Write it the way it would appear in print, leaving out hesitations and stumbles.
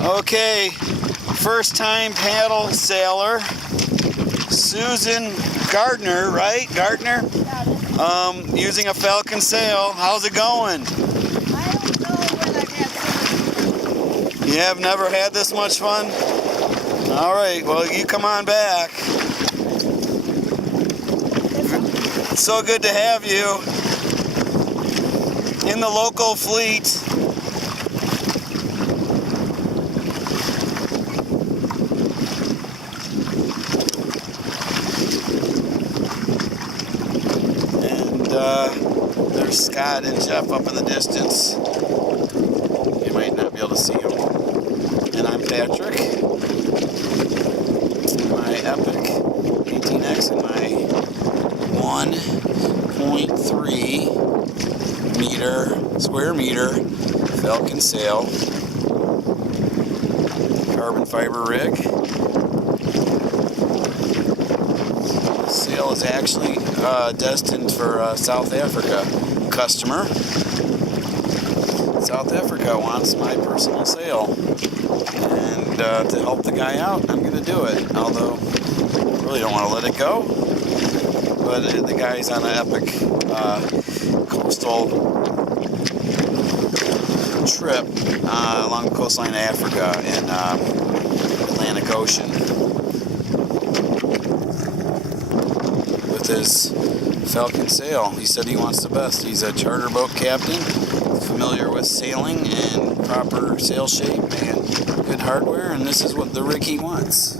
Okay, first time paddle sailor, Susan Gardner, right? Gardner? Using a Falcon sail. How's it going? I don't know when I've had so much fun. You have never had this much fun? All right, well, you come on back. It's so good to have you in the local fleet. There's Scott and Jeff up in the distance. You might not be able to see them. And I'm Patrick. My Epic 18X and my 1.3 square meter Falcon sail. Carbon fiber rig. Sail is actually destined for a South Africa customer. South Africa wants my personal sail, and to help the guy out, I'm going to do it. Although I really don't want to let it go, but the guy's on an epic coastal trip along the coastline of Africa in Atlantic Ocean. His Falcon sail. He said he wants the best. He's a charter boat captain, familiar with sailing and proper sail shape and good hardware, and this is what the rig he wants.